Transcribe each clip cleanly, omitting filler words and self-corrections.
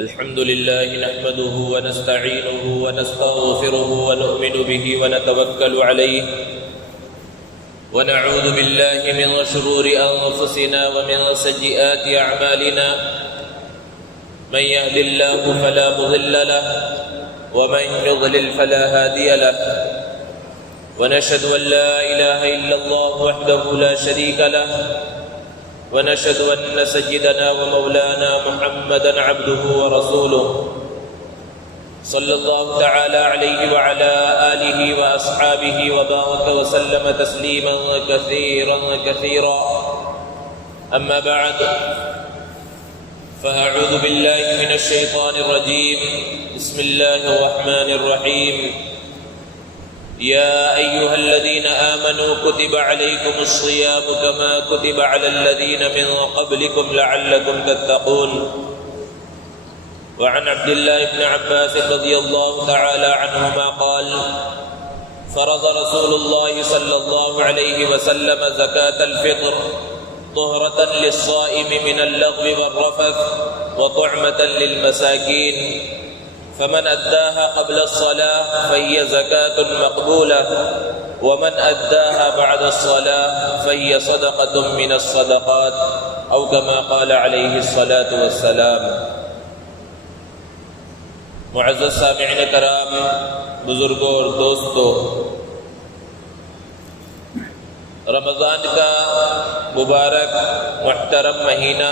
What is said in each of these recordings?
الحمد لله نحمده ونستعينه ونستغفره ونؤمن به ونتوكل عليه ونعوذ بالله من شرور أنفسنا ومن سيئات أعمالنا من يهد الله فلا مضل له ومن يضلل فلا هادي له ونشهد أن لا إله إلا الله وحده لا شريك له ونشهد أن سيدنا ومولانا محمدا عبده ورسوله صلى الله تعالى عليه وعلى آله وأصحابه وبارك وسلم تسليما كثيرا كثيرا أما بعد فأعوذ بالله من الشيطان الرجيم بسم الله الرحمن الرحيم يا أيها الذين آمنوا كتب عليكم الصيام كما كتب على الذين من قبلكم لعلكم تتقون وعن عبد الله بن عباس رضي الله تعالى عنهما قال فرض رسول الله صلى الله عليه وسلم زكاة الفطر طهرة للصائم من اللغو والرفث وطعمة للمساكين فمن أداها قبل الصلاة فهي زكاة مقبولة ومن أداها بعد الصلاة فهي صدقة من الصدقات أو كما قال عليه الصلاة والسلام۔ معزز سامعین کرام، بزرگوں اور دوستوں، رمضان کا مبارک محترم مہینہ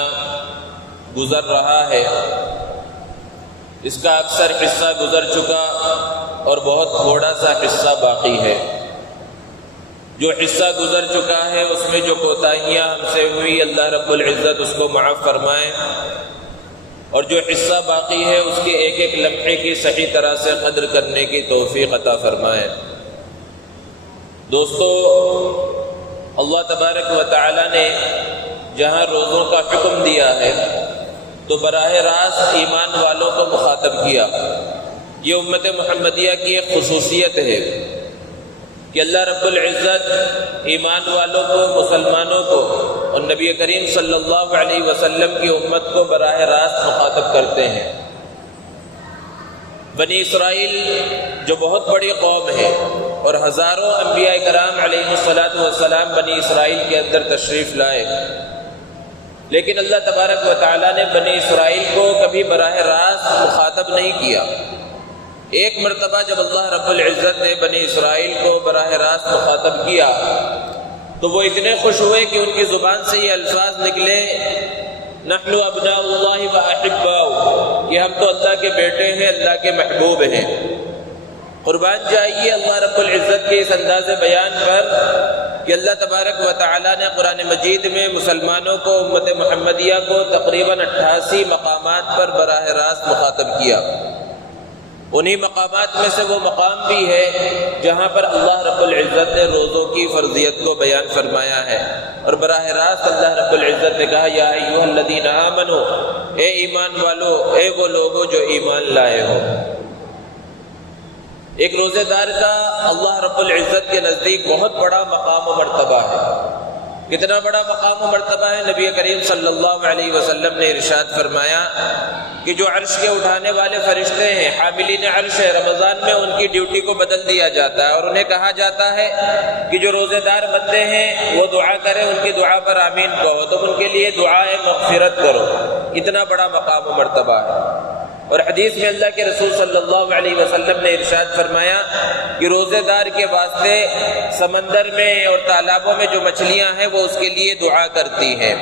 گزر رہا ہے۔ اس کا اکثر حصہ گزر چکا اور بہت تھوڑا سا حصہ باقی ہے۔ جو حصہ گزر چکا ہے اس میں جو کوتاہیاں ہم سے ہوئی، اللہ رب العزت اس کو معاف فرمائے، اور جو حصہ باقی ہے اس کے ایک ایک لمحے کی صحیح طرح سے قدر کرنے کی توفیق عطا فرمائے۔ دوستو، اللہ تبارک و تعالی نے جہاں روزوں کا حکم دیا ہے تو براہ راست ایمان والوں کو مخاطب کیا۔ یہ امت محمدیہ کی ایک خصوصیت ہے کہ اللہ رب العزت ایمان والوں کو، مسلمانوں کو اور نبی کریم صلی اللہ علیہ وسلم کی امت کو براہ راست مخاطب کرتے ہیں۔ بنی اسرائیل جو بہت بڑی قوم ہے اور ہزاروں انبیاء کرام علیہ السلام بنی اسرائیل کے اندر تشریف لائے، لیکن اللہ تبارک و تعالیٰ نے بنی اسرائیل کو کبھی براہ راست مخاطب نہیں کیا۔ ایک مرتبہ جب اللہ رب العزت نے بنی اسرائیل کو براہ راست مخاطب کیا تو وہ اتنے خوش ہوئے کہ ان کی زبان سے یہ الفاظ نکلے، نحن ابناء اللہ و احباؤہ، کہ ہم تو اللہ کے بیٹے ہیں، اللہ کے محبوب ہیں۔ قربان جائیے اللہ رب العزت کے اس انداز بیان پر کہ اللہ تبارک و تعالیٰ نے قرآن مجید میں مسلمانوں کو، امت محمدیہ کو تقریباً 88 مقامات پر براہ راست مخاطب کیا۔ انہی مقامات میں سے وہ مقام بھی ہے جہاں پر اللہ رب العزت نے روزوں کی فرضیت کو بیان فرمایا ہے، اور براہ راست اللہ رب العزت نے کہا یا ایھا الذین آمنو، اے ایمان والو، اے وہ لوگو جو ایمان لائے ہو۔ ایک روزے دار کا اللہ رب العزت کے نزدیک بہت بڑا مقام و مرتبہ ہے۔ کتنا بڑا مقام و مرتبہ ہے؟ نبی کریم صلی اللہ علیہ وسلم نے ارشاد فرمایا کہ جو عرش کے اٹھانے والے فرشتے ہیں، حاملین عرش ہے، رمضان میں ان کی ڈیوٹی کو بدل دیا جاتا ہے اور انہیں کہا جاتا ہے کہ جو روزے دار بندے ہیں وہ دعا کریں، ان کی دعا پر آمین کہو، تم ان کے لیے دعائے مغفرت کرو۔ اتنا بڑا مقام و مرتبہ ہے۔ اور حدیث میں اللہ کے رسول صلی اللہ علیہ وسلم نے ارشاد فرمایا کہ روزے دار کے واسطے سمندر میں اور تالابوں میں جو مچھلیاں ہیں وہ اس کے لیے دعا کرتی ہیں۔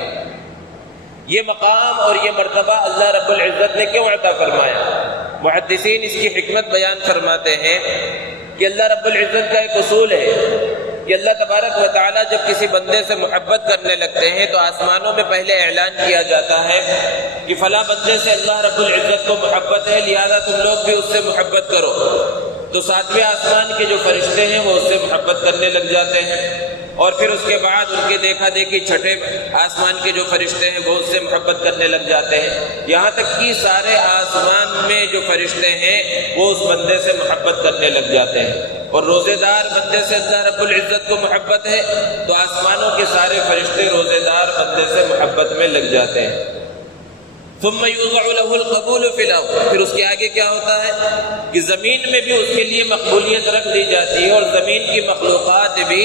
یہ مقام اور یہ مرتبہ اللہ رب العزت نے کیوں عطا فرمایا؟ محدثین اس کی حکمت بیان فرماتے ہیں کہ اللہ رب العزت کا ایک اصول ہے کہ اللہ تبارک و تعالیٰ جب کسی بندے سے محبت کرنے لگتے ہیں تو آسمانوں میں پہلے اعلان کیا جاتا ہے کہ فلاں بندے سے اللہ رب العزت کو محبت ہے، لہذا تم لوگ بھی اس سے محبت کرو۔ تو ساتویں آسمان کے جو فرشتے ہیں وہ اس سے محبت کرنے لگ جاتے ہیں، اور پھر اس کے بعد ان کے دیکھا دیکھی چھٹے آسمان کے جو فرشتے ہیں وہ اس سے محبت کرنے لگ جاتے ہیں، یہاں تک کہ سارے آسمان میں جو فرشتے ہیں وہ اس بندے سے محبت کرنے لگ جاتے ہیں۔ اور روزے دار بندے سے اللہ رب العزت کو محبت ہے تو آسمانوں کے سارے فرشتے روزے دار بندے سے محبت میں لگ جاتے ہیں۔ ثم يوضع له القبول في الارض، پھر اس کے آگے کیا ہوتا ہے کہ زمین میں بھی اس کے لیے مقبولیت رکھ دی جاتی ہے، اور زمین کی مخلوقات بھی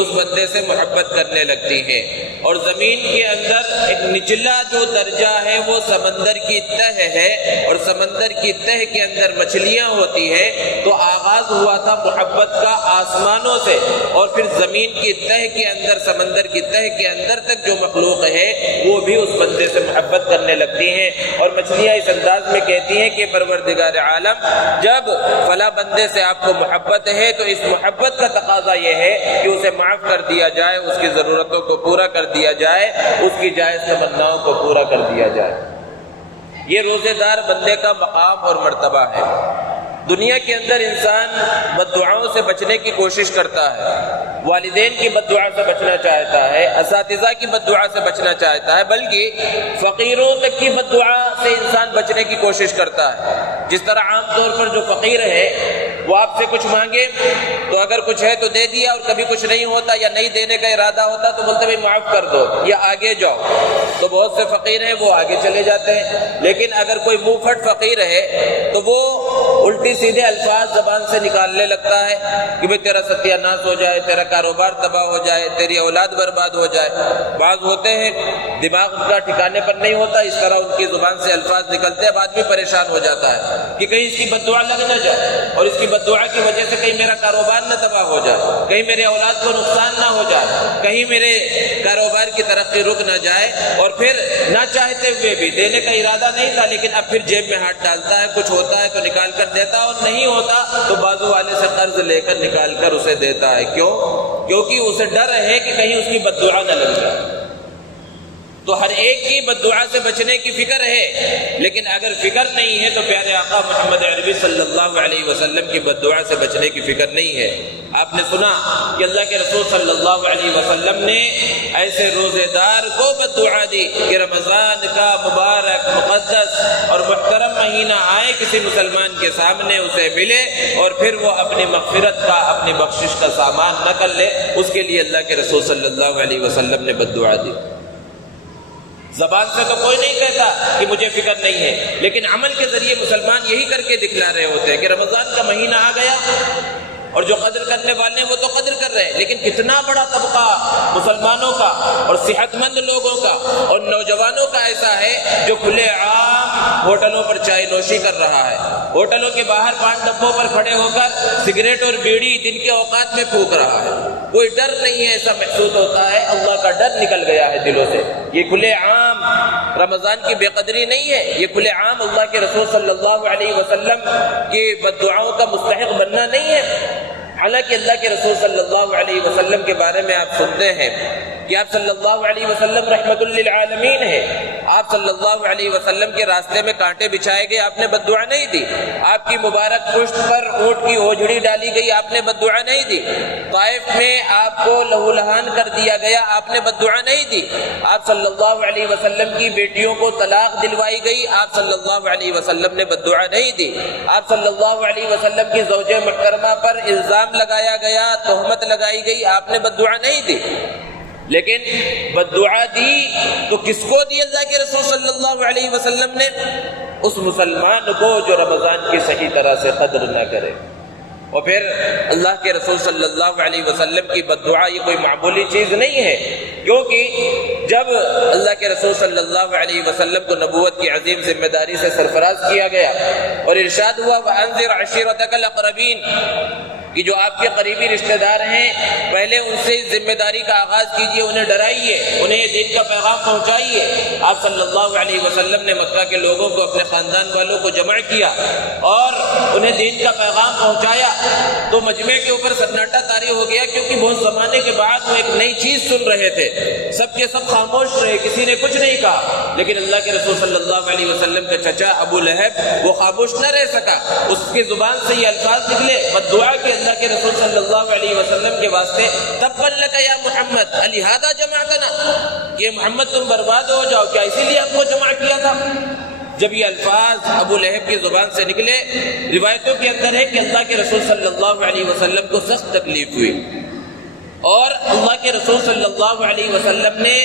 اس بندے سے محبت کرنے لگتی ہیں، اور زمین کے اندر ایک نچلا جو درجہ ہے وہ سمندر کی تہ ہے، اور سمندر کی تہ کے اندر مچھلیاں ہوتی ہیں، تو آغاز ہوا تھا محبت کا آسمانوں سے، اور پھر زمین کی تہ کے اندر، سمندر کی تہ کے اندر تک جو مخلوق ہے وہ بھی اس بندے سے محبت کرنے لگتی ہیں۔ اور مچھلیاں اس انداز میں کہتی ہیں کہ پروردگار عالم جب فلاں بندے سے آپ کو محبت ہے تو اس محبت کا تقاضا یہ ہے کہ اسے معاف کر دیا جائے، اس کی ضرورتوں کو پورا کر دیا جائے، اس کی جائز تمناؤں کو پورا کر دیا جائے۔ یہ روزے دار بندے کا مقام اور مرتبہ ہے۔ دنیا کے اندر انسان بددعاؤں سے بچنے کی کوشش کرتا ہے، والدین کی بددعا سے بچنا چاہتا ہے، اساتذہ کی بددعا سے بچنا چاہتا ہے، بلکہ فقیروں تک کی بددعا سے انسان بچنے کی کوشش کرتا ہے۔ جس طرح عام طور پر جو فقیر ہے وہ آپ سے کچھ مانگے تو اگر کچھ ہے تو دے دیا، اور کبھی کچھ نہیں ہوتا یا نہیں دینے کا ارادہ ہوتا تو بولتے بھائی معاف کر دو یا آگے جاؤ، تو بہت سے فقیر ہیں وہ آگے چلے جاتے ہیں۔ لیکن اگر کوئی منہ پھٹ فقیر ہے تو وہ الٹی سیدھے الفاظ زبان سے نکالنے لگتا ہے کہ بھئی تیرا ستیہ ناس ہو جائے، تیرا کاروبار تباہ ہو جائے، تیری اولاد برباد ہو جائے۔ بعض ہوتے ہیں دماغ ان کا ٹھکانے پر نہیں ہوتا، اس طرح ان کی زبان سے الفاظ نکلتے ہیں، آدمی پریشان ہو جاتا ہے کہ کہیں اس کی بددعا لگ نہ جائے، اور اس کی بددعا کی وجہ سے کہیں میرا کاروبار نہ تباہ ہو جائے، کہیں میرے اولاد کو نقصان نہ ہو جائے، کہیں میرے کاروبار کی ترقی رک نہ جائے۔ اور پھر نہ چاہتے ہوئے بھی، دینے کا ارادہ نہیں تھا لیکن اب پھر جیب میں ہاتھ ڈالتا ہے، کچھ ہوتا ہے تو نکال کر دیتا ہے، اور نہیں ہوتا تو بازو والے سے قرض لے کر نکال کر اسے دیتا ہے۔ کیوں؟ کیونکہ اسے ڈر ہے کہ کہیں اس کی بددعا نہ لگ جائے۔ تو ہر ایک کی بددعا سے بچنے کی فکر ہے، لیکن اگر فکر نہیں ہے تو پیارے آقا محمد عربی صلی اللہ علیہ وسلم کی بددعا سے بچنے کی فکر نہیں ہے۔ آپ نے سنا کہ اللہ کے رسول صلی اللہ علیہ وسلم نے ایسے روزے دار کو بددعا دی کہ رمضان کا مبارک مقدس اور محترم مہینہ آئے، کسی مسلمان کے سامنے اسے ملے اور پھر وہ اپنی مغفرت کا، اپنی بخشش کا سامان نہ کر لے، اس کے لیے اللہ کے رسول صلی اللہ علیہ وسلم نے بددعا دی۔ زبان سے تو کوئی نہیں کہتا کہ مجھے فکر نہیں ہے، لیکن عمل کے ذریعے مسلمان یہی کر کے دکھلا رہے ہوتے ہیں کہ رمضان کا مہینہ آ گیا، اور جو قدر کرنے والے ہیں وہ تو قدر کر رہے ہیں، لیکن کتنا بڑا طبقہ مسلمانوں کا اور صحت مند لوگوں کا اور نوجوانوں کا ایسا ہے جو کھلے عام ہوٹلوں پر چائے نوشی کر رہا ہے، ہوٹلوں کے باہر پان ڈبوں پر کھڑے ہو کر سگریٹ اور بیڑی دن کے اوقات میں پھونک رہا ہے۔ کوئی ڈر نہیں ہے، ایسا محسوس ہوتا ہے اللہ کا ڈر نکل گیا ہے دلوں سے۔ یہ کھلے عام رمضان کی بے قدری نہیں ہے، یہ کھلے عام اللہ کے رسول صلی اللہ علیہ وسلم کی بددعاؤں کا مستحق بننا نہیں ہے۔ حالانکہ اللہ کے رسول صلی اللہ علیہ وسلم کے بارے میں آپ سنتے ہیں کہ آپ صلی اللہ علیہ وسلم رحمت للعالمین ہے۔ آپ صلی اللہ علیہ وسلم کے راستے میں کانٹے بچھائے گئے، آپ نے بددعا نہیں دی۔ آپ کی مبارک پشت پر اونٹ کی اوجھڑی ڈالی گئی، آپ نے بددعا نہیں دی۔ طائف میں آپ کو لہو لہان کر دیا گیا، آپ نے بددعا نہیں دی۔ آپ صلی اللہ علیہ وسلم کی بیٹیوں کو طلاق دلوائی گئی، آپ صلی اللہ علیہ وسلم نے بددعا نہیں دی۔ آپ صلی اللہ علیہ وسلم کی زوج محترمہ پر الزام لگایا گیا، تہمت لگائی گئی، آپ نے بددعا نہیں دی۔ لیکن بددعا دی تو کس کو دی اللہ کے رسول صلی اللہ علیہ وسلم نے؟ اس مسلمان کو جو رمضان کی صحیح طرح سے قدر نہ کرے۔ اور پھر اللہ کے رسول صلی اللہ علیہ وسلم کی بددعا یہ کوئی معمولی چیز نہیں ہے، کیونکہ جب اللہ کے رسول صلی اللہ علیہ وسلم کو نبوت کی عظیم ذمہ داری سے سرفراز کیا گیا اور ارشاد ہوا وَأَنذِرْ عَشِيرَتَكَ الْأَقْرَبِينَ کہ جو آپ کے قریبی رشتہ دار ہیں پہلے ان سے اس ذمہ داری کا آغاز کیجئے، انہیں ڈرائیے، انہیں یہ دین کا پیغام پہنچائیے۔ آپ صلی اللہ علیہ وسلم نے مکہ کے لوگوں کو، اپنے خاندان والوں کو جمع کیا اور انہیں دین کا پیغام پہنچایا، تو مجمع کے اوپر سناٹا طاری ہو گیا، کیونکہ بہت زمانے کے بعد وہ ایک نئی چیز سن رہے تھے۔ سب کے سب خاموش رہے، کسی نے کچھ نہیں کہا، لیکن اللہ کے رسول صلی اللہ علیہ وسلم کا چچا ابو لہب وہ خاموش نہ رہ سکا، اس کی زبان سے یہ الفاظ نکلے بددعا کے اللہ کے رسول صلی اللہ علیہ وسلم کے واسطے تبت لک یا محمد لہذا جمعتنا، کہ محمد تم برباد ہو جاؤ، کیا اسی لیے ہم کو جمع کیا تھا؟ جب یہ الفاظ ابو لہب کی زبان سے نکلے، روایتوں کے اندر ہے کہ اللہ کے رسول صلی اللہ علیہ وسلم کو سخت تکلیف ہوئی، اور اللہ کے رسول صلی اللہ علیہ وسلم نے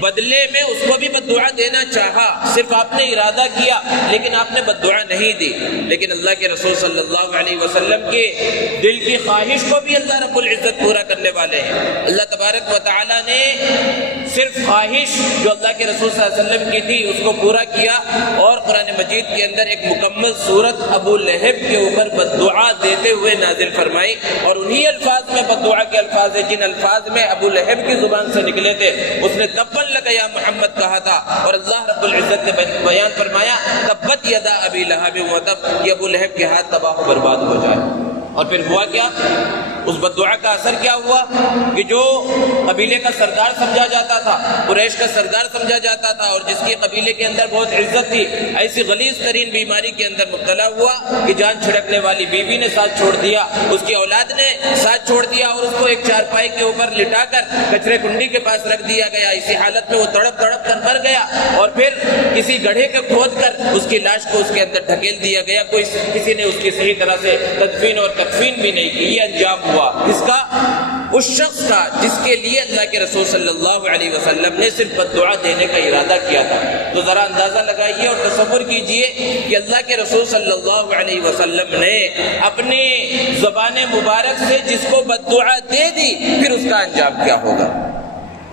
بدلے میں اس کو بھی بد دعا دینا چاہا، صرف آپ نے ارادہ کیا لیکن آپ نے بد دعا نہیں دی، لیکن اللہ کے رسول صلی اللہ علیہ وسلم کے دل کی خواہش کو بھی اللہ رب العزت پورا کرنے والے ہیں۔ اللہ تبارک و تعالیٰ نے صرف خواہش جو اللہ کے رسول صلی اللہ علیہ وسلم کی تھی اس کو پورا کیا، اور قرآن مجید کے اندر ایک مکمل سورت ابو لہب کے اوپر بد دعا دیتے ہوئے نازل فرمائی، اور انہی الفاظ میں بد دعا کے الفاظ ہیں جن الفاظ میں ابو لہب کی زبان سے نکلے تھے۔ اس نے تبت لک یا محمد کہا تھا، اور اللہ رب العزت نے بیان فرمایا تبت یدا ابی لہب وتب، کہ ابو لہب کے ہاتھ تباہ و برباد ہو جائے۔ اور پھر ہوا کیا؟ اس بد دعا کا اثر کیا ہوا کہ جو قبیلے کا سردار سمجھا جاتا تھا، قریش کا سردار سمجھا جاتا تھا، اور جس کی قبیلے کے اندر بہت عزت تھی، ایسی غلیظ ترین بیماری کے اندر مبتلا ہوا کہ جان چھڑکنے والی بیوی نے ساتھ چھوڑ دیا، اس کی اولاد نے ساتھ چھوڑ دیا، اور اس کو ایک چارپائی کے اوپر لٹا کر کچرے کنڈی کے پاس رکھ دیا گیا۔ اسی حالت میں وہ تڑپ تڑپ کر مر گیا، اور پھر کسی گڑھے کو کھود کر اس کی لاش کو اس کے اندر ڈھکیل دیا گیا۔ کسی نے اس کی صحیح طرح سے تدفین اور تکفین بھی نہیں کی۔ یہ انجام ہوا کس کا؟ اس شخص کا جس کے لیے اللہ کے رسول صلی اللہ علیہ وسلم نے صرف بد دعا دینے کا ارادہ کیا تھا۔ تو ذرا اندازہ لگائیے اور تصور کیجئے کہ اللہ کے رسول صلی اللہ علیہ وسلم نے اپنی زبان مبارک سے جس کو بد دعا دے دی، پھر اس کا انجام کیا ہوگا۔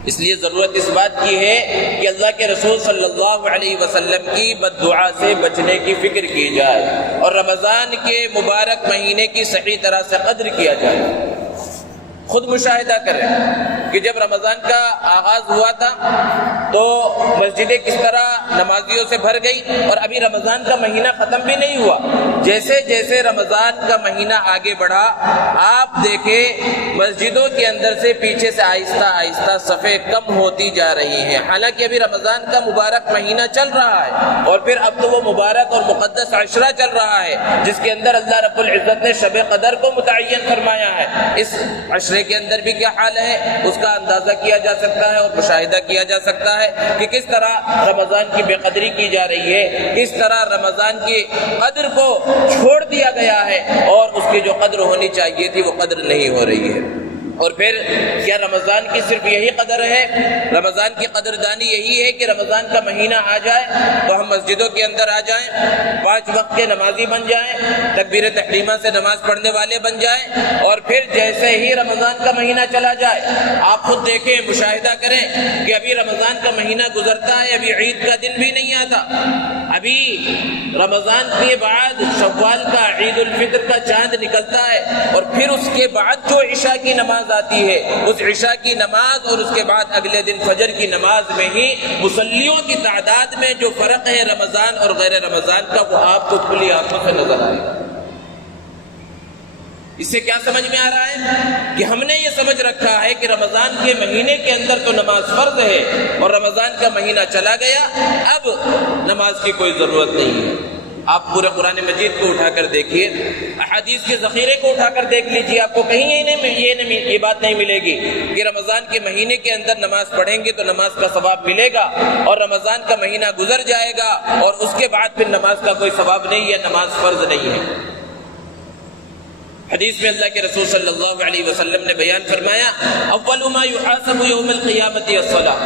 اس لیے ضرورت اس بات کی ہے کہ اللہ کے رسول صلی اللہ علیہ وسلم کی بد دعا سے بچنے کی فکر کی جائے، اور رمضان کے مبارک مہینے کی صحیح طرح سے قدر کیا جائے۔ خود مشاہدہ کریں کہ جب رمضان کا آغاز ہوا تھا تو مسجدیں کس طرح نمازیوں سے بھر گئی، اور ابھی رمضان کا مہینہ ختم بھی نہیں ہوا۔ جیسے جیسے رمضان کا مہینہ آگے بڑھا، آپ دیکھیں مسجدوں کے اندر سے پیچھے سے آہستہ آہستہ صفیں کم ہوتی جا رہی ہیں، حالانکہ ابھی رمضان کا مبارک مہینہ چل رہا ہے، اور پھر اب تو وہ مبارک اور مقدس عشرہ چل رہا ہے جس کے اندر اللہ رب العزت نے شب قدر کو متعین فرمایا ہے۔ اس عشرے کے اندر بھی کیا حال ہے اس کا اندازہ کیا جا سکتا ہے اور مشاہدہ کیا جا سکتا ہے کہ کس طرح رمضان کی بے قدری کی جا رہی ہے، کس طرح رمضان کی قدر کو چھوڑ دیا گیا ہے، اور اس کی جو قدر ہونی چاہیے تھی وہ قدر نہیں ہو رہی ہے۔ اور پھر کیا رمضان کی صرف یہی قدر ہے؟ رمضان کی قدردانی یہی ہے کہ رمضان کا مہینہ آ جائے تو ہم مسجدوں کے اندر آ جائیں، 5 وقت کے نمازی بن جائیں، تکبیر تحریمہ سے نماز پڑھنے والے بن جائیں، اور پھر جیسے ہی رمضان کا مہینہ چلا جائے آپ خود دیکھیں، مشاہدہ کریں کہ ابھی رمضان کا مہینہ گزرتا ہے، ابھی عید کا دن بھی نہیں آتا، ابھی رمضان کے بعد شوال کا عید الفطر کا چاند نکلتا ہے، اور پھر اس کے بعد جو عشاء کی نماز آتی ہے اس عشاء کی نماز اور اس کے بعد اگلے دن فجر کی نماز میں ہی مصلیوں کی تعداد میں جو فرق ہے رمضان اور غیر رمضان کا، وہ آپ کو کھلی آنکھوں سے نظر آئے گا۔ اس سے کیا سمجھ میں آ رہا ہے کہ ہم نے یہ سمجھ رکھا ہے کہ رمضان کے مہینے کے اندر تو نماز فرض ہے، اور رمضان کا مہینہ چلا گیا اب نماز کی کوئی ضرورت نہیں ہے۔ آپ پورے قرآن مجید کو اٹھا کر دیکھیے، احادیث کے ذخیرے کو اٹھا کر دیکھ لیجیے، آپ کو کہیں یہ بات نہیں ملے گی کہ رمضان کے مہینے کے اندر نماز پڑھیں گے تو نماز کا ثواب ملے گا، اور رمضان کا مہینہ گزر جائے گا اور اس کے بعد پھر نماز کا کوئی ثواب نہیں ہے، نماز فرض نہیں ہے۔ حدیث میں اللہ کے رسول صلی اللہ علیہ وسلم نے بیان فرمایا، اول ما یحاسب یوم القیامت الصلاۃ،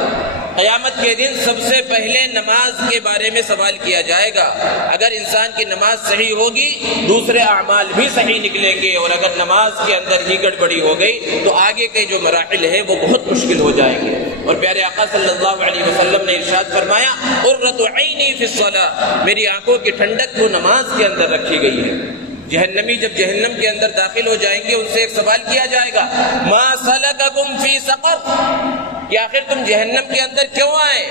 قیامت کے دن سب سے پہلے نماز کے بارے میں سوال کیا جائے گا۔ اگر انسان کی نماز صحیح ہوگی دوسرے اعمال بھی صحیح نکلیں گے، اور اگر نماز کے اندر ہی گڑبڑی ہو گئی تو آگے کے جو مراحل ہیں وہ بہت مشکل ہو جائیں گے۔ اور پیارے آقا صلی اللہ علیہ وسلم نے ارشاد فرمایا، قرۃ عینی فی الصلاۃ، میری آنکھوں کی ٹھنڈک وہ نماز کے اندر رکھی گئی ہے۔ جہنمی جب جہنم کے اندر داخل ہو جائیں گے ان سے ایک سوال کیا جائے گا، ما سلککم فی سقر، کہ آخر تم جہنم کے اندر کیوں آئے،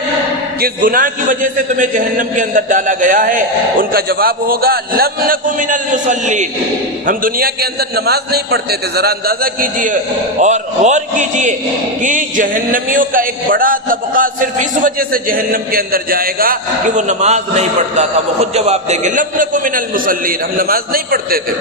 کس گناہ کی وجہ سے تمہیں جہنم کے اندر ڈالا گیا ہے؟ ان کا جواب ہوگا، لم نک من المصلین، ہم دنیا کے اندر نماز نہیں پڑھتے تھے۔ ذرا اندازہ کیجئے اور غور کیجئے کہ جہنمیوں کا ایک بڑا طبقہ صرف اس وجہ سے جہنم کے اندر جائے گا کہ وہ نماز نہیں پڑھتا تھا۔ وہ خود جواب دیں گے، لم نک من المصلین، ہم نماز نہیں پڑھتے تھے۔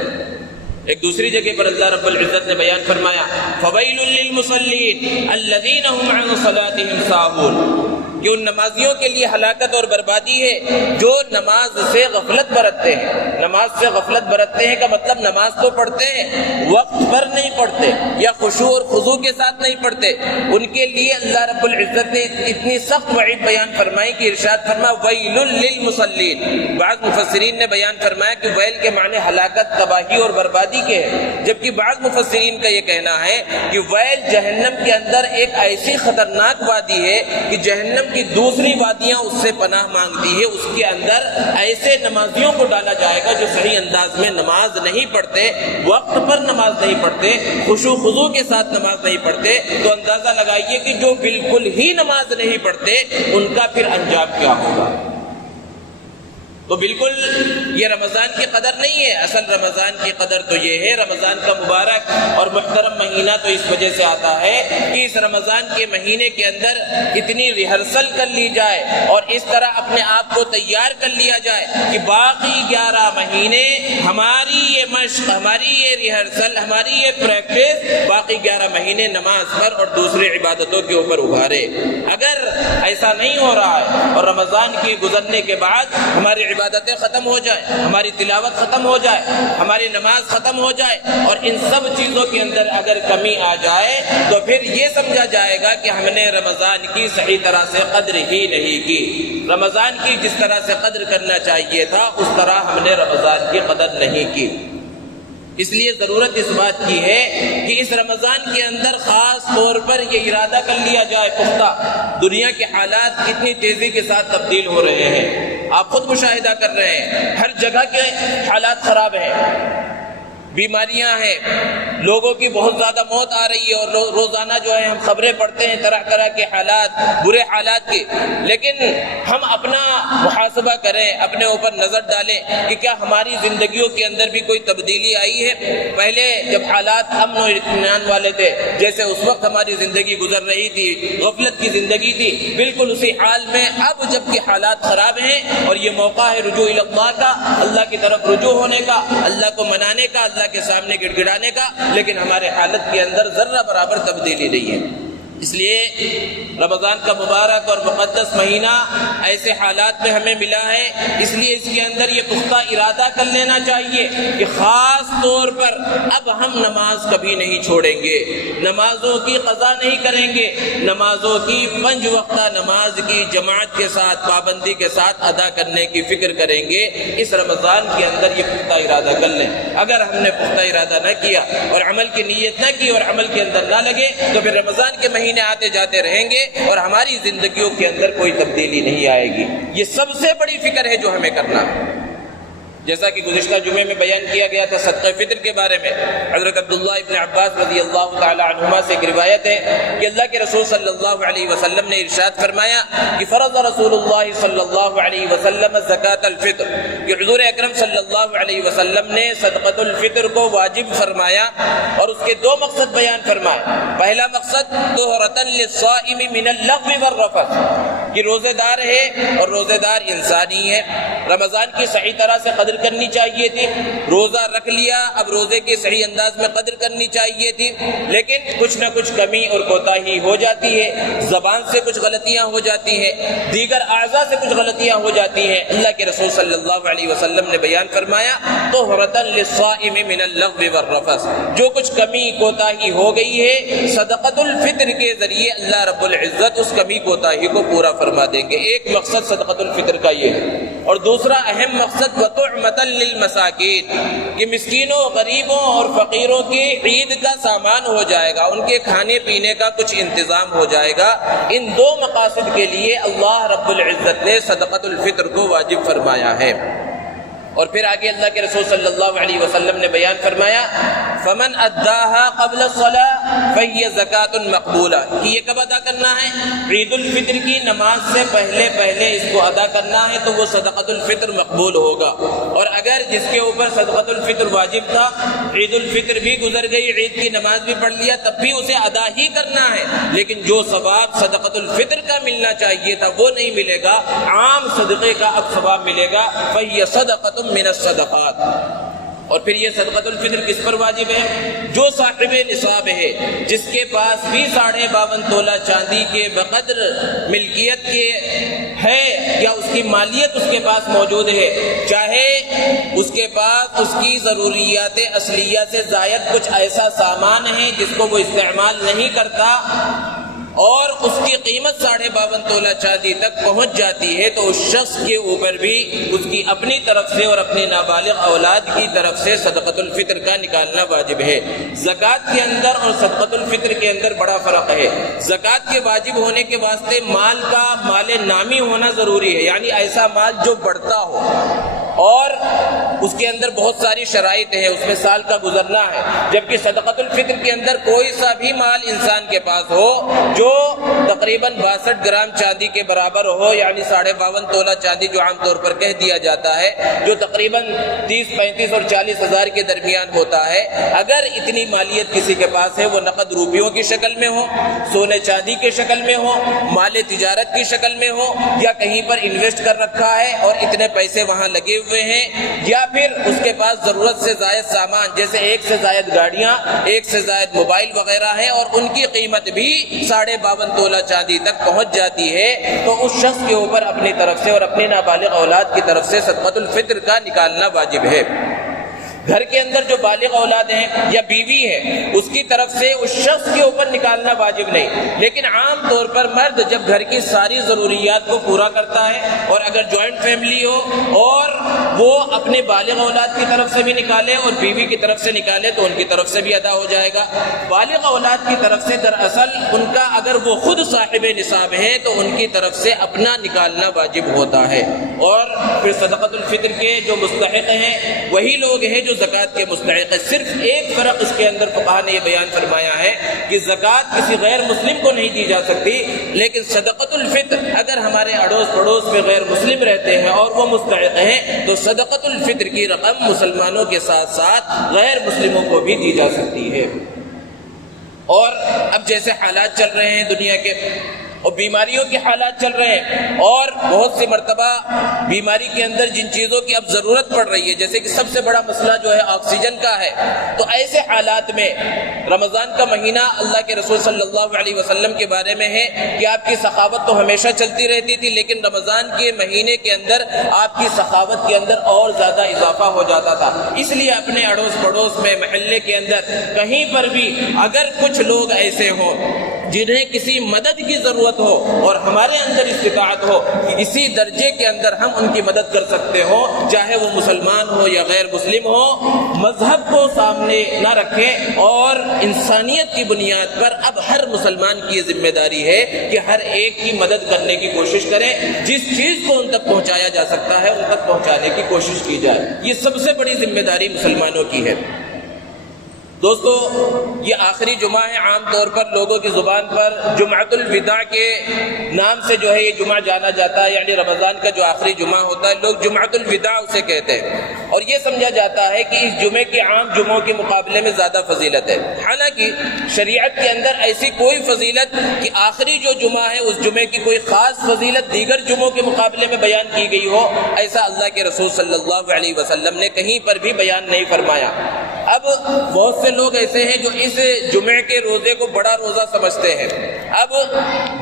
ایک دوسری جگہ پر اللہ رب العزت نے بیان فرمایا، فویل للمصلین الذین هم عن صلاتهم ساہون، کہ ان نمازیوں کے لیے ہلاکت اور بربادی ہے جو نماز سے غفلت برتتے ہیں۔ نماز سے غفلت برتتے ہیں کا مطلب نماز تو پڑھتے ہیں، وقت پر نہیں پڑھتے یا خشوع اور خضوع کے ساتھ نہیں پڑھتے، ان کے لیے اللہ رب العزت نے اتنی سخت وعید بیان فرمائی کہ ارشاد فرما ویل للمصلین۔ بعض مفسرین نے بیان فرمایا کہ ویل کے معنی ہلاکت، تباہی اور بربادی کے ہیں، جبکہ بعض مفسرین کا یہ کہنا ہے کہ ویل جہنم کے اندر ایک ایسی خطرناک وادی ہے کہ جہنم کی دوسری وادیاں اس سے پناہ مانگتی ہے، اس کے اندر ایسے نمازیوں کو ڈالا جائے گا جو صحیح انداز میں نماز نہیں پڑھتے، وقت پر نماز نہیں پڑھتے، خشوع خضوع کے ساتھ نماز نہیں پڑھتے۔ تو اندازہ لگائیے کہ جو بالکل ہی نماز نہیں پڑھتے ان کا پھر انجام کیا ہوگا۔ تو بالکل یہ رمضان کی قدر نہیں ہے، اصل رمضان کی قدر تو یہ ہے، رمضان کا مبارک اور محترم مہینہ تو اس وجہ سے آتا ہے کہ اس رمضان کے مہینے کے اندر اتنی ریہرسل کر لی جائے اور اس طرح اپنے آپ کو تیار کر لیا جائے کہ باقی 11 مہینے ہماری یہ مشق، ہماری یہ ریہرسل، ہماری یہ پریکٹس باقی 11 مہینے نماز پر اور دوسری عبادتوں کے اوپر ابھارے۔ اگر ایسا نہیں ہو رہا ہے اور رمضان کے گزرنے کے بعد ہماری عبادتیں ختم ہو جائیں، ہماری تلاوت ختم ہو جائے، ہماری نماز ختم ہو جائے اور ان سب چیزوں کے اندر اگر کمی آ جائے تو پھر یہ سمجھا جائے گا کہ ہم نے رمضان کی صحیح طرح سے قدر ہی نہیں کی۔ رمضان کی جس طرح سے قدر کرنا چاہیے تھا اس طرح ہم نے رمضان کی قدر نہیں کی۔ اس لیے ضرورت اس بات کی ہے کہ اس رمضان کے اندر خاص طور پر یہ ارادہ کر لیا جائے پختہ۔ دنیا کے حالات کتنی تیزی کے ساتھ تبدیل ہو رہے ہیں، آپ خود مشاہدہ کر رہے ہیں، ہر جگہ کے حالات خراب ہیں، بیماریاں ہیں، لوگوں کی بہت زیادہ موت آ رہی ہے اور روزانہ جو ہے ہم خبریں پڑھتے ہیں طرح طرح کے حالات، برے حالات کی۔ لیکن ہم اپنا محاسبہ کریں، اپنے اوپر نظر ڈالیں کہ کیا ہماری زندگیوں کے اندر بھی کوئی تبدیلی آئی ہے؟ پہلے جب حالات امن و اطمینان والے تھے، جیسے اس وقت ہماری زندگی گزر رہی تھی، غفلت کی زندگی تھی، بالکل اسی حال میں اب جب کہ حالات خراب ہیں اور یہ موقع ہے رجوع الی اللہ کا، اللہ کی طرف رجوع ہونے کا، اللہ کو منانے کا، اللہ کے سامنے گڑ گڑانے کا، لیکن ہمارے حالت کے اندر ذرہ برابر تبدیلی نہیں ہے۔ اس لیے رمضان کا مبارک اور مقدس مہینہ ایسے حالات میں ہمیں ملا ہے، اس لیے اس کے اندر یہ پختہ ارادہ کر لینا چاہیے کہ خاص طور پر اب ہم نماز کبھی نہیں چھوڑیں گے، نمازوں کی قضا نہیں کریں گے، نمازوں کی 5 وقتہ نماز کی جماعت کے ساتھ، پابندی کے ساتھ ادا کرنے کی فکر کریں گے۔ اس رمضان کے اندر یہ پختہ ارادہ کر لیں۔ اگر ہم نے پختہ ارادہ نہ کیا اور عمل کی نیت نہ کی اور عمل کے اندر نہ لگے تو پھر رمضان کے مہینے آتے جاتے رہیں گے اور ہماری زندگیوں کے اندر کوئی تبدیلی نہیں آئے گی۔ یہ سب سے بڑی فکر ہے جو ہمیں کرنا ہے۔ جیسا کہ گزشتہ جمعے میں بیان کیا گیا تھا صدقہ فطر کے بارے میں، حضرت عبداللہ ابن عباس رضی اللہ تعالی عنہما سے ایک روایت ہے کہ اللہ کے رسول صلی اللہ علیہ وسلم نے ارشاد فرمایا کہ فرض رسول اللہ صلی اللہ علیہ وسلم زکوٰۃ الفطر، کہ حضور اکرم صلی اللہ علیہ وسلم نے صدقۃ الفطر کو واجب فرمایا اور اس کے 2 مقصد بیان فرمائے۔ پہلا مقصد طہرۃ للصائم من اللغو والرفث، کہ روزے دار ہے اور روزے دار انسانی ہے، رمضان کی صحیح طرح سے قدر کرنی چاہیے تھی، روزہ رکھ لیا، اب روزے کی صحیح انداز میں قدر کرنی چاہیے تھی، لیکن کچھ نہ کچھ کمی اور کوتاہی ہو جاتی ہے، زبان سے کچھ غلطیاں ہو جاتی ہیں، دیگر اعضاء سے کچھ غلطیاں ہو جاتی ہیں۔ اللہ کے رسول صلی اللہ علیہ وسلم نے بیان فرمایا طہرۃ للصائم من اللغو والرفث، جو کچھ کمی کوتاہی ہو گئی ہے صدقۃ الفطر کے ذریعے اللہ رب العزت اس کمی کوتاہی کو پورا فرما دیں گے۔ ایک مقصد صدقۃ الفطر کا یہ ہے، اور دوسرا اہم مقصد وطعمۃ للمساکین، کہ مسکینوں، غریبوں اور فقیروں کی عید کا سامان ہو جائے گا، ان کے کھانے پینے کا کچھ انتظام ہو جائے گا۔ ان 2 مقاصد کے لیے اللہ رب العزت نے صدقۃ الفطر کو واجب فرمایا ہے۔ اور پھر آگے اللہ کے رسول صلی اللہ علیہ وسلم نے بیان فرمایا فمن اداها قبل الصلاة فهي زکاۃ مقبولہ، کہ یہ کب ادا کرنا ہے؟ عید الفطر کی نماز سے پہلے اس کو ادا کرنا ہے تو وہ صدقۃ الفطر مقبول ہوگا۔ اور اگر جس کے اوپر صدقۃ الفطر واجب تھا، عید الفطر بھی گزر گئی، عید کی نماز بھی پڑھ لیا، تب بھی اسے ادا ہی کرنا ہے، لیکن جو ثواب صدقۃ الفطر کا ملنا چاہیے تھا وہ نہیں ملے گا، عام صدقے کا اب ثواب ملے گا۔ فهي صدقۃ من الصدقات، اور پھر یہ صدقۃ الفطر کس پر واجب ہے؟ جو صاحب نصاب ہے، جس کے پاس بھی 52.5 تولہ چاندی کے بقدر ملکیت کے ہے یا اس کی مالیت اس کے پاس موجود ہے، چاہے اس کے پاس اس کی ضروریات اصلیہ سے زائد کچھ ایسا سامان ہے جس کو وہ استعمال نہیں کرتا اور اس کی قیمت 52.5 تولہ چاندی تک پہنچ جاتی ہے، تو اس شخص کے اوپر بھی اس کی اپنی طرف سے اور اپنے نابالغ اولاد کی طرف سے صدقۃ الفطر کا نکالنا واجب ہے۔ زکوٰۃ کے اندر اور صدقۃ الفطر کے اندر بڑا فرق ہے۔ زکوٰۃ کے واجب ہونے کے واسطے مال کا مال نامی ہونا ضروری ہے، یعنی ایسا مال جو بڑھتا ہو اور اس کے اندر بہت ساری شرائط ہیں، اس میں سال کا گزرنا ہے، جبکہ صدقۃ الفطر کے اندر کوئی سا بھی مال انسان کے پاس ہو جو تقریباً 62 گرام چاندی کے برابر ہو، یعنی 52.5 تولہ چاندی جو عام طور پر کہہ دیا جاتا ہے، جو تقریباً 30 35 اور 40 ہزار کے درمیان ہوتا ہے، اگر اتنی مالیت کسی کے پاس ہے، وہ نقد روپیوں کی شکل میں ہو، سونے چاندی کی شکل میں ہو، مال تجارت کی شکل میں ہو، یا کہیں پر انویسٹ کر رکھا ہے اور اتنے پیسے وہاں لگے ہوئے ہیں، یا پھر اس کے پاس ضرورت سے زائد سامان جیسے 1 سے زائد گاڑیاں، 1 سے زائد موبائل وغیرہ ہے اور ان کی قیمت بھی 52.5 تولہ چاندی تک پہنچ جاتی ہے، تو اس شخص کے اوپر اپنی طرف سے اور اپنے نابالغ اولاد کی طرف سے صدقۃ الفطر کا نکالنا واجب ہے۔ گھر کے اندر جو بالغ اولاد ہیں یا بیوی ہے، اس کی طرف سے اس شخص کے اوپر نکالنا واجب نہیں، لیکن عام طور پر مرد جب گھر کی ساری ضروریات کو پورا کرتا ہے اور اگر جوائنٹ فیملی ہو اور وہ اپنے بالغ اولاد کی طرف سے بھی نکالے اور بیوی کی طرف سے نکالے تو ان کی طرف سے بھی ادا ہو جائے گا۔ بالغ اولاد کی طرف سے دراصل ان کا اگر وہ خود صاحب نصاب ہیں تو ان کی طرف سے اپنا نکالنا واجب ہوتا ہے، اور پھر صدقۃ الفطر کے جو مستحق ہیں وہی لوگ ہیں جو زکوٰۃ کے مستحق ہے۔ صرف ایک فرق اس کے اندر فقہا نے یہ بیان فرمایا ہے کہ زکوٰۃ کسی غیر مسلم کو نہیں دی جا سکتی، لیکن صدقۃ الفطر اگر ہمارے اڑوس پڑوس میں غیر مسلم رہتے ہیں اور وہ مستحق ہیں تو صدقۃ الفطر کی رقم مسلمانوں کے ساتھ ساتھ غیر مسلموں کو بھی دی جا سکتی ہے۔ اور اب جیسے حالات چل رہے ہیں دنیا کے اور بیماریوں کے حالات چل رہے ہیں، اور بہت سی مرتبہ بیماری کے اندر جن چیزوں کی اب ضرورت پڑ رہی ہے، جیسے کہ سب سے بڑا مسئلہ جو ہے آکسیجن کا ہے، تو ایسے حالات میں رمضان کا مہینہ اللہ کے رسول صلی اللہ علیہ وسلم کے بارے میں ہے کہ آپ کی سخاوت تو ہمیشہ چلتی رہتی تھی، لیکن رمضان کے مہینے کے اندر آپ کی سخاوت کے اندر اور زیادہ اضافہ ہو جاتا تھا۔ اس لیے اپنے اڑوس پڑوس میں محلے کے اندر کہیں پر بھی اگر کچھ لوگ ایسے ہوں جنہیں کسی مدد کی ضرورت ہو اور ہمارے اندر استطاعت ہو کہ اسی درجے کے اندر ہم ان کی مدد کر سکتے ہوں، چاہے وہ مسلمان ہو یا غیر مسلم ہو، مذہب کو سامنے نہ رکھیں، اور انسانیت کی بنیاد پر اب ہر مسلمان کی یہ ذمہ داری ہے کہ ہر ایک کی مدد کرنے کی کوشش کریں، جس چیز کو ان تک پہنچایا جا سکتا ہے ان تک پہنچانے کی کوشش کی جائے۔ یہ سب سے بڑی ذمہ داری مسلمانوں کی ہے۔ دوستو، یہ آخری جمعہ ہے، عام طور پر لوگوں کی زبان پر جمعۃ الوداع کے نام سے جو ہے یہ جمعہ جانا جاتا ہے، یعنی رمضان کا جو آخری جمعہ ہوتا ہے لوگ جمعۃ الوداع اسے کہتے ہیں، اور یہ سمجھا جاتا ہے کہ اس جمعے کے عام جمعوں کے مقابلے میں زیادہ فضیلت ہے۔ حالانکہ شریعت کے اندر ایسی کوئی فضیلت کہ آخری جو جمعہ ہے اس جمعے کی کوئی خاص فضیلت دیگر جمعوں کے مقابلے میں بیان کی گئی ہو، ایسا اللہ کے رسول صلی اللہ علیہ وسلم نے کہیں پر بھی بیان نہیں فرمایا۔ اب بہت سے لوگ ایسے ہیں جو اس جمعے کے روزے کو بڑا روزہ سمجھتے ہیں، اب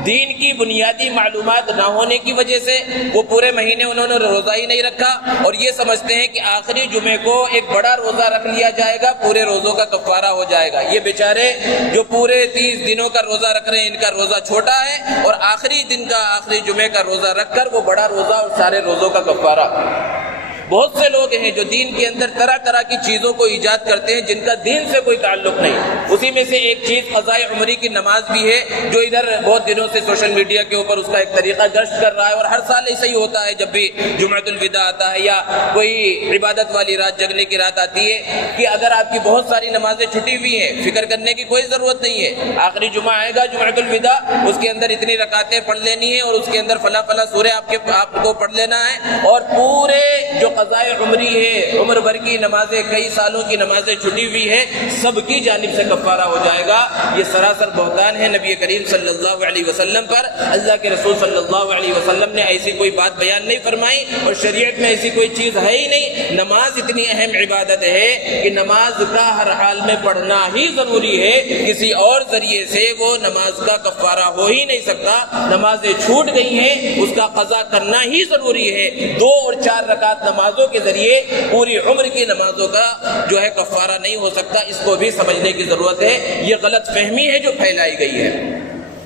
دین کی بنیادی معلومات نہ ہونے کی وجہ سے وہ پورے مہینے انہوں نے روزہ ہی نہیں رکھا، اور یہ سمجھتے ہیں کہ آخری جمعے کو ایک بڑا روزہ رکھ لیا جائے گا، پورے روزوں کا کفارہ ہو جائے گا۔ یہ بیچارے جو پورے 30 دنوں کا روزہ رکھ رہے ہیں، ان کا روزہ چھوٹا ہے، اور آخری دن کا آخری جمعے کا روزہ رکھ کر وہ بڑا روزہ اور سارے روزوں کا کفارہ۔ بہت سے لوگ ہیں جو دین کے اندر طرح طرح کی چیزوں کو ایجاد کرتے ہیں جن کا دین سے کوئی تعلق نہیں۔ اسی میں سے ایک چیز قضاء عمری کی نماز بھی ہے، جو ادھر بہت دنوں سے سوشل میڈیا کے اوپر اس کا ایک طریقہ گشت کر رہا ہے، اور ہر سال ایسا ہی ہوتا ہے جب بھی جمعۃ الوداع آتا ہے یا کوئی عبادت والی رات، جگنے کی رات آتی ہے، کہ اگر آپ کی بہت ساری نمازیں چھٹی ہوئی ہیں، فکر کرنے کی کوئی ضرورت نہیں ہے، آخری جمعہ آئے گا جمعۃ الوداع، اس کے اندر اتنی رکعتیں پڑھ لینی ہیں اور اس کے اندر فلاں فلاں سورہ آپ کو پڑھ لینا ہے، اور پورے جو قضائے عمری ہے، عمر بھر کی نمازیں، کئی سالوں کی نمازیں چھٹی ہوئی ہے، سب کی جانب سے کفارہ ہو جائے گا۔ یہ سراسر بہتان ہے نبی کریم صلی اللہ علیہ وسلم پر۔ اللہ کے رسول صلی اللہ علیہ وسلم نے ایسی کوئی بات بیان نہیں فرمائی، اور شریعت میں ایسی کوئی چیز ہے ہی نہیں۔ نماز اتنی اہم عبادت ہے کہ نماز کا ہر حال میں پڑھنا ہی ضروری ہے، کسی اور ذریعے سے وہ نماز کا کفارہ ہو ہی نہیں سکتا۔ نمازیں چھوٹ گئی ہیں، اس کا قضا کرنا ہی ضروری ہے۔ 2 اور 4 رکعت نمازوں کے ذریعے پوری عمر کی نمازوں کا جو ہے کفارہ نہیں ہو سکتا، اس کو بھی سمجھنے کی ضرورت ہے۔ یہ غلط فہمی ہے جو پھیلائی گئی ہے۔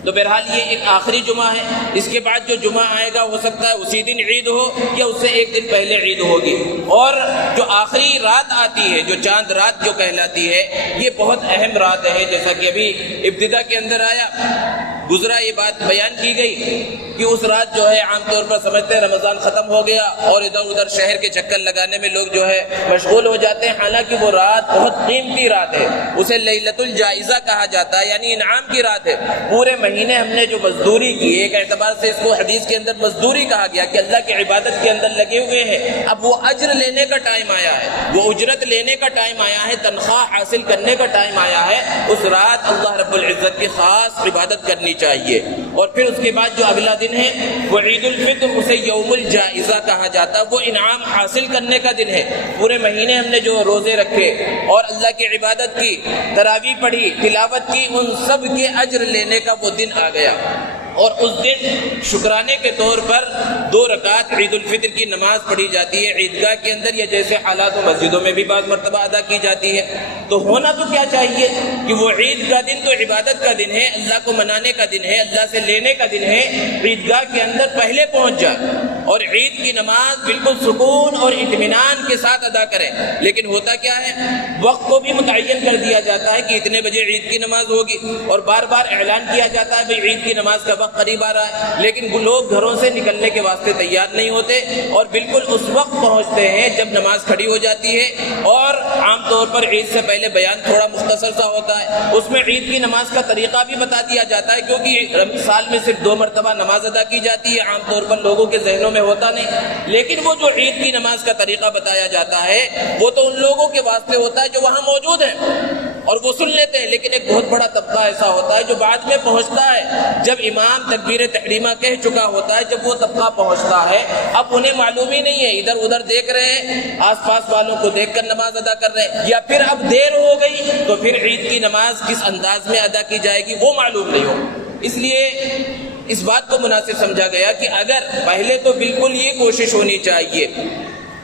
تو بہرحال یہ ایک آخری جمعہ ہے، اس کے بعد جو جمعہ آئے گا ہو سکتا ہے اسی دن عید ہو یا اس سے ایک دن پہلے عید ہوگی۔ اور جو آخری رات آتی ہے، جو چاند رات جو کہلاتی ہے، یہ بہت اہم رات ہے، جیسا کہ ابھی ابتدا کے اندر آیا گزرا، یہ بات بیان کی گئی کہ اس رات جو ہے عام طور پر سمجھتے ہیں رمضان ختم ہو گیا اور ادھر ادھر شہر کے چکر لگانے میں لوگ جو ہے مشغول ہو جاتے ہیں، حالانکہ وہ رات بہت قیمتی رات ہے، اسے لیلۃ الجائزہ کہا جاتا ہے، یعنی انعام کی رات ہے۔ پورے مہینے ہم نے جو مزدوری کی، ایک اعتبار سے اس کو حدیث کے اندر مزدوری کہا گیا کہ اللہ کی عبادت کے اندر لگے ہوئے ہیں، اب وہ اجر لینے کا ٹائم آیا ہے، وہ اجرت لینے کا ٹائم آیا ہے، تنخواہ حاصل کرنے کا ٹائم آیا ہے۔ اس رات اللہ رب العزت کی خاص عبادت کرنی چاہیے۔ اور پھر اس کے بعد جو اگلا دن ہے وہ عید الفطر، اسے یوم الجائزہ کہا جاتا ہے، وہ انعام حاصل کرنے کا دن ہے۔ پورے مہینے ہم نے جو روزے رکھے اور اللہ کی عبادت کی، تراویح پڑھی، تلاوت کی، ان سب کے اجر لینے کا وہ دن آ گیا۔ اور اس دن شکرانے کے طور پر 2 رکعت عید الفطر کی نماز پڑھی جاتی ہے عیدگاہ کے اندر، یا جیسے حالات و مسجدوں میں بھی بعض مرتبہ ادا کی جاتی ہے۔ تو ہونا تو کیا چاہیے کہ وہ عید کا دن تو عبادت کا دن ہے، اللہ کو منانے کا دن ہے، اللہ سے لینے کا دن ہے، عیدگاہ کے اندر پہلے پہنچ جائے اور عید کی نماز بالکل سکون اور اطمینان کے ساتھ ادا کریں۔ لیکن ہوتا کیا ہے، وقت کو بھی متعین کر دیا جاتا ہے کہ اتنے بجے عید کی نماز ہوگی، اور بار بار اعلان کیا جاتا ہے بھئی عید کی نماز کا وقت قریب آ رہا ہے، لیکن لوگ گھروں سے نکلنے کے واسطے تیار نہیں ہوتے اور بالکل اس وقت پہنچتے ہیں جب نماز کھڑی ہو جاتی ہے۔ اور عام طور پر عید سے پہلے بیان تھوڑا مختصر سا ہوتا ہے، اس میں عید کی نماز کا طریقہ بھی بتا دیا جاتا ہے، کیونکہ سال میں صرف 2 مرتبہ نماز ادا کی جاتی ہے، عام طور پر لوگوں کے ذہنوں میں ہوتا نہیں۔ لیکن وہ جو عید کی نماز کا طریقہ بتایا جاتا ہے وہ تو ان لوگوں کے واسطے ہوتا ہے جو وہاں موجود ہیں اور وہ سن لیتے ہیں، لیکن ایک بہت بڑا طبقہ ایسا ہوتا ہے جو بعد میں پہنچتا ہے، جب امام تکبیر تحریمہ کہہ چکا ہوتا ہے، جب وہ طبقہ پہنچتا ہے، اب انہیں معلوم ہی نہیں ہے، ادھر ادھر دیکھ رہے ہیں، آس پاس والوں کو دیکھ کر نماز ادا کر رہے ہیں، یا پھر اب دیر ہو گئی تو پھر عید کی نماز کس انداز میں ادا کی جائے گی وہ معلوم نہیں ہو۔ اس لیے اس بات کو مناسب سمجھا گیا کہ اگر پہلے تو بالکل یہ کوشش ہونی چاہیے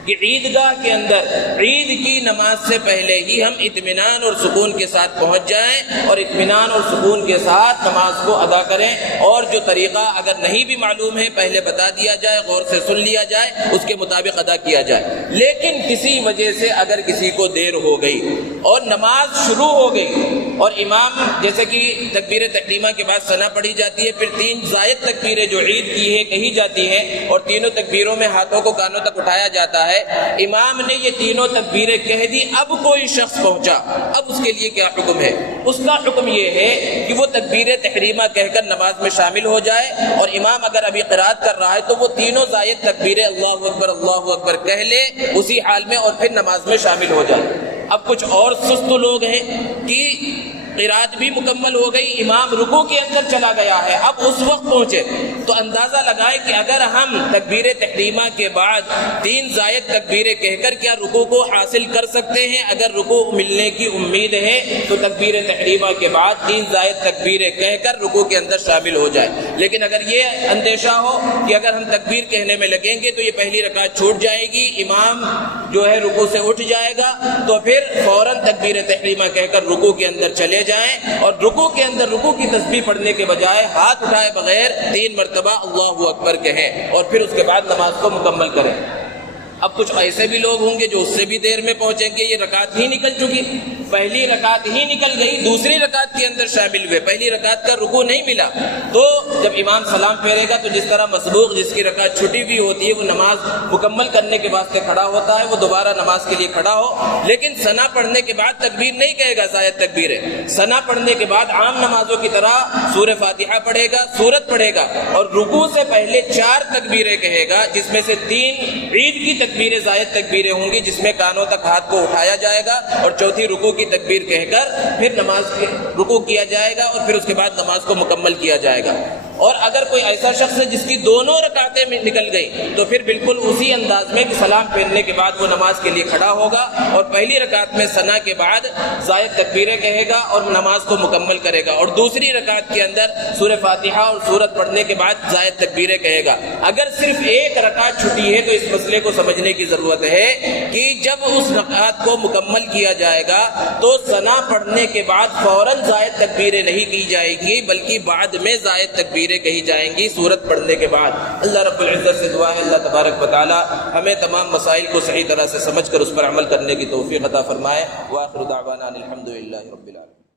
کہ عیدگاہ کے اندر عید کی نماز سے پہلے ہی ہم اطمینان اور سکون کے ساتھ پہنچ جائیں اور اطمینان اور سکون کے ساتھ نماز کو ادا کریں، اور جو طریقہ اگر نہیں بھی معلوم ہے پہلے بتا دیا جائے، غور سے سن لیا جائے، اس کے مطابق ادا کیا جائے۔ لیکن کسی وجہ سے اگر کسی کو دیر ہو گئی اور نماز شروع ہو گئی اور امام جیسے کہ تکبیر تحریمہ کے بعد ثنا پڑھی جاتی ہے، پھر 3 زائد تکبیریں جو عید کی ہے کہی جاتی ہیں، اور تینوں تکبیروں میں ہاتھوں کو کانوں تک اٹھایا جاتا ہے، امام نے یہ تینوں تکبیریں کہہ دی، اب کوئی شخص پہنچا، اب اس کے لیے کیا حکم ہے؟ اس کا حکم یہ ہے کہ وہ تکبیر تحریمہ کہہ کر نماز میں شامل ہو جائے، اور امام اگر ابھی قرات کر رہا ہے تو وہ تینوں زائد تکبیریں اللہ اکبر کہہ لے اسی حال میں، اور پھر نماز میں شامل ہو جائے۔ اب کچھ اور سست لوگ ہیں کہ قرات بھی مکمل ہو گئی، امام رکوع کے اندر چلا گیا ہے، اب اس وقت پہنچے، تو اندازہ لگائے کہ اگر ہم تکبیر تحریمہ کے بعد 3 زائد تکبیریں کہہ کر کیا رکوع کو حاصل کر سکتے ہیں؟ اگر رکوع ملنے کی امید ہے تو تکبیر تحریمہ کے بعد 3 زائد تکبیریں کہہ کر رکوع کے اندر شامل ہو جائے۔ لیکن اگر یہ اندیشہ ہو کہ اگر ہم تکبیر کہنے میں لگیں گے تو یہ پہلی رکعت چھوٹ جائے گی، امام جو ہے رکوع سے اٹھ جائے گا، تو پھر فوراً تکبیر تحریمہ کہہ کر رکوع کے اندر چلے جائیں، اور رکوع کے اندر رکوع کی تسبیح پڑھنے کے بجائے ہاتھ اٹھائے بغیر 3 مرتبہ اللہ اکبر کہیں، اور پھر اس کے بعد نماز کو مکمل کریں۔ اب کچھ ایسے بھی لوگ ہوں گے جو اس سے بھی دیر میں پہنچیں گے، یہ رکعت ہی نکل چکی، پہلی رکعت ہی نکل گئی، دوسری رکعت کے اندر شامل ہوئے، پہلی رکعت کا رکوع نہیں ملا، تو جب امام سلام پھیرے گا تو جس طرح مسبوق جس کی رکعت چھٹی ہوئی ہوتی ہے وہ نماز مکمل کرنے کے واسطے کھڑا ہوتا ہے، وہ دوبارہ نماز کے لیے کھڑا ہو، لیکن ثنا پڑھنے کے بعد تکبیر نہیں کہے گا، زائد تکبیر ہے، ثنا پڑھنے کے بعد عام نمازوں کی طرح سورہ فاتحہ پڑھے گا، سورت پڑھے گا، اور رکوع سے پہلے 4 تکبیریں کہے گا، جس میں سے 3 عید کی تکبیریں زائد تکبیریں ہوں گی جس میں کانوں تک ہاتھ کو اٹھایا جائے گا، اور چوتھی رکوع کی تکبیر کہہ کر پھر نماز رکوع کیا جائے گا، اور پھر اس کے بعد نماز کو مکمل کیا جائے گا۔ اور اگر کوئی ایسا شخص ہے جس کی دونوں رکعتیں نکل گئی تو پھر بالکل اسی انداز میں کہ سلام پھیرنے کے بعد وہ نماز کے لیے کھڑا ہوگا، اور پہلی رکعت میں ثنا کے بعد زائد تکبیریں کہے گا اور نماز کو مکمل کرے گا، اور دوسری رکعت کے اندر سورہ فاتحہ اور سورت پڑھنے کے بعد زائد تکبیریں کہے گا۔ اگر صرف ایک رکعت چھٹی ہے تو اس مسئلے کو سمجھنے کی ضرورت ہے کہ جب اس رکعت کو مکمل کیا جائے گا تو ثنا پڑھنے کے بعد فوراً زائد تکبیریں نہیں کی جائے گی، بلکہ بعد میں زائد تکبیریں کہی جائیں گی سورت پڑھنے کے بعد۔ اللہ رب العزت سے دعا ہے اللہ تبارک و تعالی ہمیں تمام مسائل کو صحیح طرح سے سمجھ کر اس پر عمل کرنے کی توفیق عطا فرمائے۔ وآخر دعوانا الحمدللہ رب العالمین۔